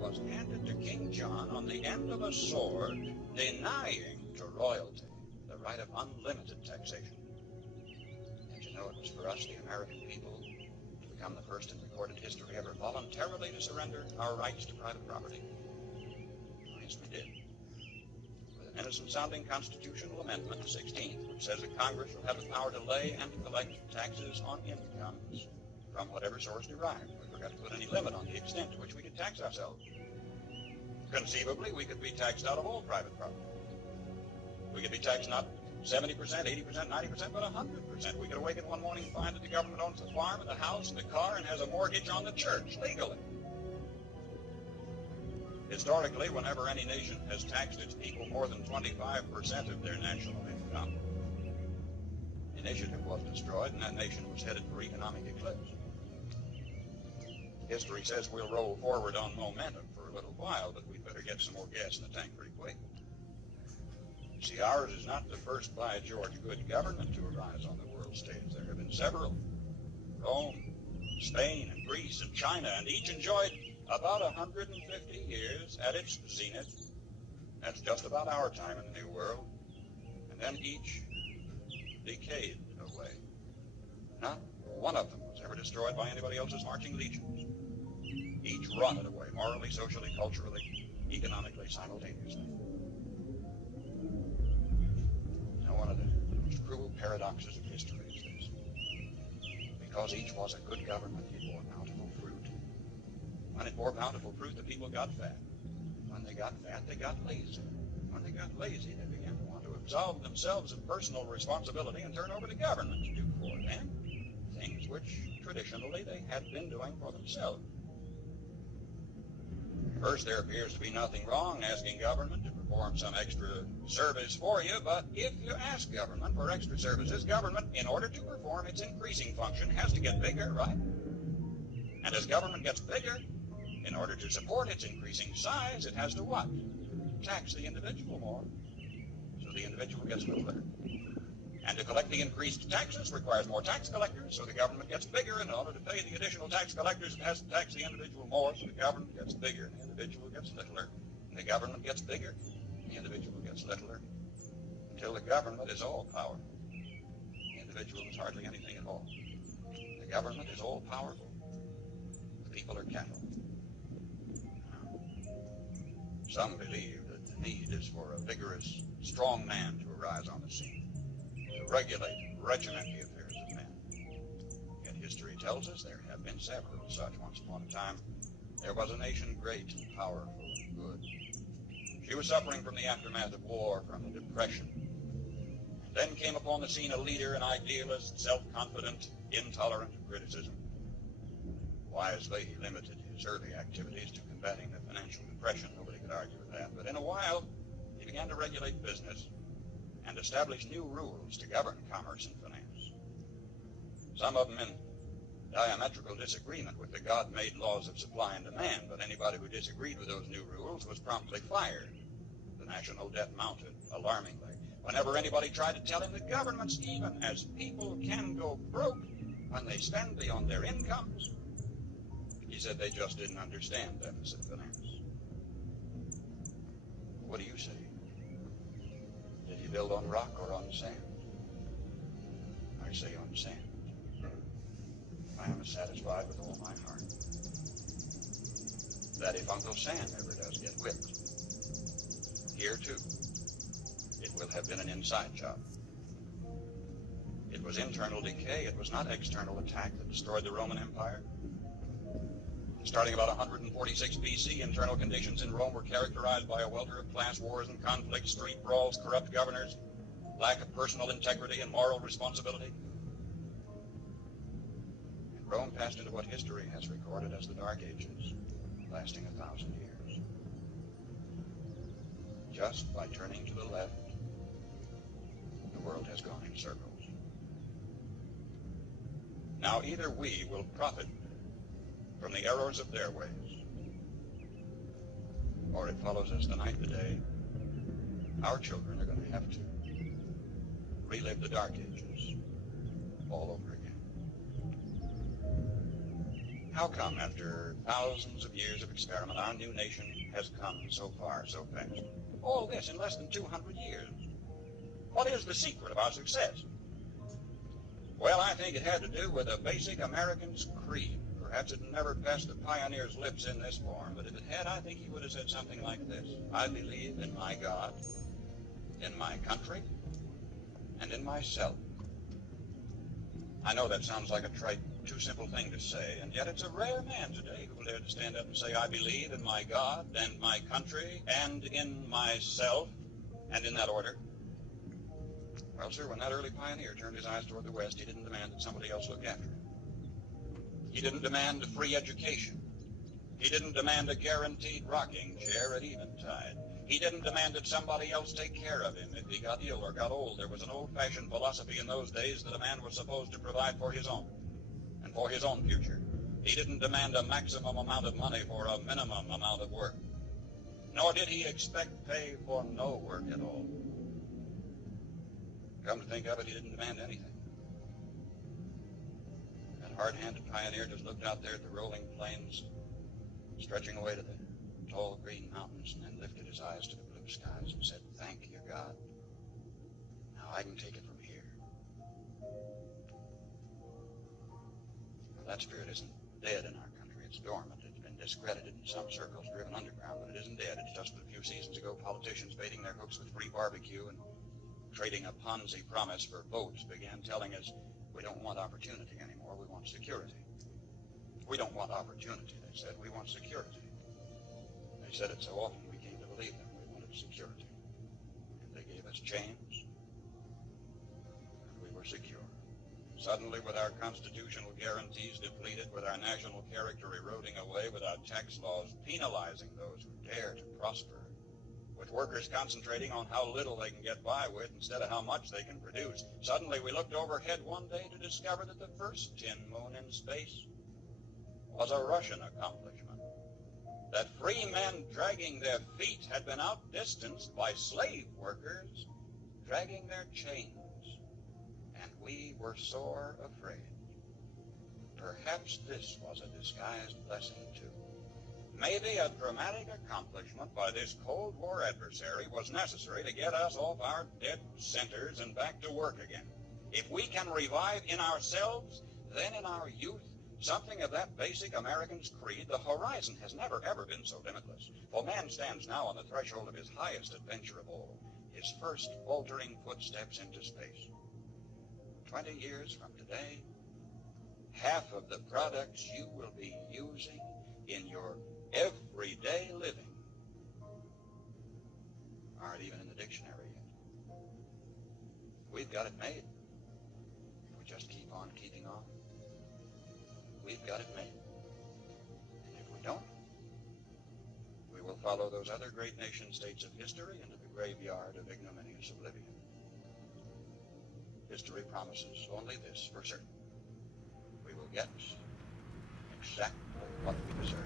Was handed to King John on the end of a sword, denying to royalty the right of unlimited taxation. And you know, it was for us, the American people, to become the first in recorded history ever voluntarily to surrender our rights to private property. Oh, yes, we did. With an innocent-sounding constitutional amendment, the 16th, which says that Congress will have the power to lay and to collect taxes on incomes from whatever source derived. We forgot to put any limit on the extent to which we could tax ourselves. Conceivably, we could be taxed out of all private property. We could be taxed not 70%, 80%, 90%, but 100%. We could awaken one morning and find that the government owns the farm and the house and the car and has a mortgage on the church, legally. Historically, whenever any nation has taxed its people more than 25% of their national income, the initiative was destroyed and that nation was headed for economic eclipse. History says we'll roll forward on momentum for a little while, but we'd better get some more gas in the tank pretty quick. See, ours is not the first by George good government to arise on the world stage. There have been several. Rome, Spain, and Greece, and China, and each enjoyed about 150 years at its zenith. That's just about our time in the New World. And then each decayed away. Not one of them was ever destroyed by anybody else's marching legions. Each rotted away, morally, socially, culturally, economically, simultaneously. Now, one of the most cruel paradoxes of history is this. Because each was a good government, it bore bountiful fruit. When it bore bountiful fruit, the people got fat. When they got fat, they got lazy. When they got lazy, they began to want to absolve themselves of personal responsibility and turn over to government to do for them things which traditionally they had been doing for themselves. First, there appears to be nothing wrong asking government to perform some extra service for you, but if you ask government for extra services, government, in order to perform its increasing function, has to get bigger, right? And as government gets bigger, in order to support its increasing size, it has to what? Tax the individual more. So the individual gets littler. And to collect the increased taxes requires more tax collectors, so the government gets bigger, and in order to pay the additional tax collectors, it has to tax the individual more, so the government gets bigger, and the individual gets littler. And the government gets bigger, and the individual gets littler, until the government is all powerful. The individual is hardly anything at all. The government is all powerful. The people are cattle. Some believe that the need is for a vigorous, strong man to arise on the scene, to regulate and regiment the affairs of men. Yet history tells us there have been several such. Once upon a time, there was a nation great and powerful and good. She was suffering from the aftermath of war, from the Depression. And then came upon the scene a leader, an idealist, self-confident, intolerant of criticism. Wisely, he limited his early activities to combating the financial depression. Nobody could argue with that. But in a while, he began to regulate business and establish new rules to govern commerce and finance. Some of them in diametrical disagreement with the God-made laws of supply and demand, but anybody who disagreed with those new rules was promptly fired. The national debt mounted alarmingly. Whenever anybody tried to tell him that governments, even as people, can go broke when they spend beyond their incomes, he said they just didn't understand deficit finance. What do you say? Did he build on rock or on sand? I say on sand. I am satisfied with all my heart that if Uncle Sam ever does get whipped, here too, it will have been an inside job. It It was internal decay. It was not external attack that destroyed the Roman Empire. Starting about 146 BC, internal conditions in Rome were characterized by a welter of class wars and conflicts, street brawls, corrupt governors, lack of personal integrity and moral responsibility. And Rome passed into what history has recorded as the Dark Ages, lasting 1,000 years. Just by turning to the left, the world has gone in circles. Now either we will profit from the errors of their ways, or it follows us the night, the day. Our children are going to have to relive the Dark Ages all over again. How come, after thousands of years of experiment, our new nation has come so far so fast? All this in less than 200 years. What is the secret of our success? Well, I think it had to do with a basic American's creed. Perhaps it never passed the pioneer's lips in this form, but if it had, I think he would have said something like this: I believe in my God, in my country, and in myself. I know that sounds like a trite, too simple thing to say, and yet it's a rare man today who will dare to stand up and say, I believe in my God, and my country, and in myself, and in that order. Well, sir, when that early pioneer turned his eyes toward the West, he didn't demand that somebody else look after him. He didn't demand a free education. He didn't demand a guaranteed rocking chair at eventide. He didn't demand that somebody else take care of him if he got ill or got old. There was an old-fashioned philosophy in those days that a man was supposed to provide for his own and for his own future. He didn't demand a maximum amount of money for a minimum amount of work. Nor did he expect pay for no work at all. Come to think of it, he didn't demand anything. Hard-handed pioneer just looked out there at the rolling plains, stretching away to the tall green mountains, and then lifted his eyes to the blue skies and said, thank you, God. Now I can take it from here. Well, that spirit isn't dead in our country. It's dormant. It's been discredited in some circles, driven underground, but it isn't dead. It's just that a few seasons ago, politicians baiting their hooks with free barbecue and trading a Ponzi promise for votes began telling us, we don't want opportunity anymore, we want security. We don't want opportunity, they said, we want security. They said it so often we came to believe them. We wanted security. And they gave us chains, and we were secure. Suddenly, with our constitutional guarantees depleted, with our national character eroding away, with our tax laws penalizing those who dare to prosper, with workers concentrating on how little they can get by with instead of how much they can produce. Suddenly we looked overhead one day to discover that the first tin moon in space was a Russian accomplishment. That free men dragging their feet had been outdistanced by slave workers dragging their chains. And we were sore afraid. Perhaps this was a disguised blessing too. Maybe a dramatic accomplishment by this Cold War adversary was necessary to get us off our dead centers and back to work again. If we can revive in ourselves, then in our youth, something of that basic American's creed, the horizon has never, ever been so limitless. For man stands now on the threshold of his highest adventure of all, his first faltering footsteps into space. 20 years from today, half of the products you will be using in your everyday living aren't even in the dictionary yet. We've got it made. If we just keep on keeping on, we've got it made. And if we don't, we will follow those other great nation states of history into the graveyard of ignominious oblivion. History promises only this for certain: we will get exactly what we deserve.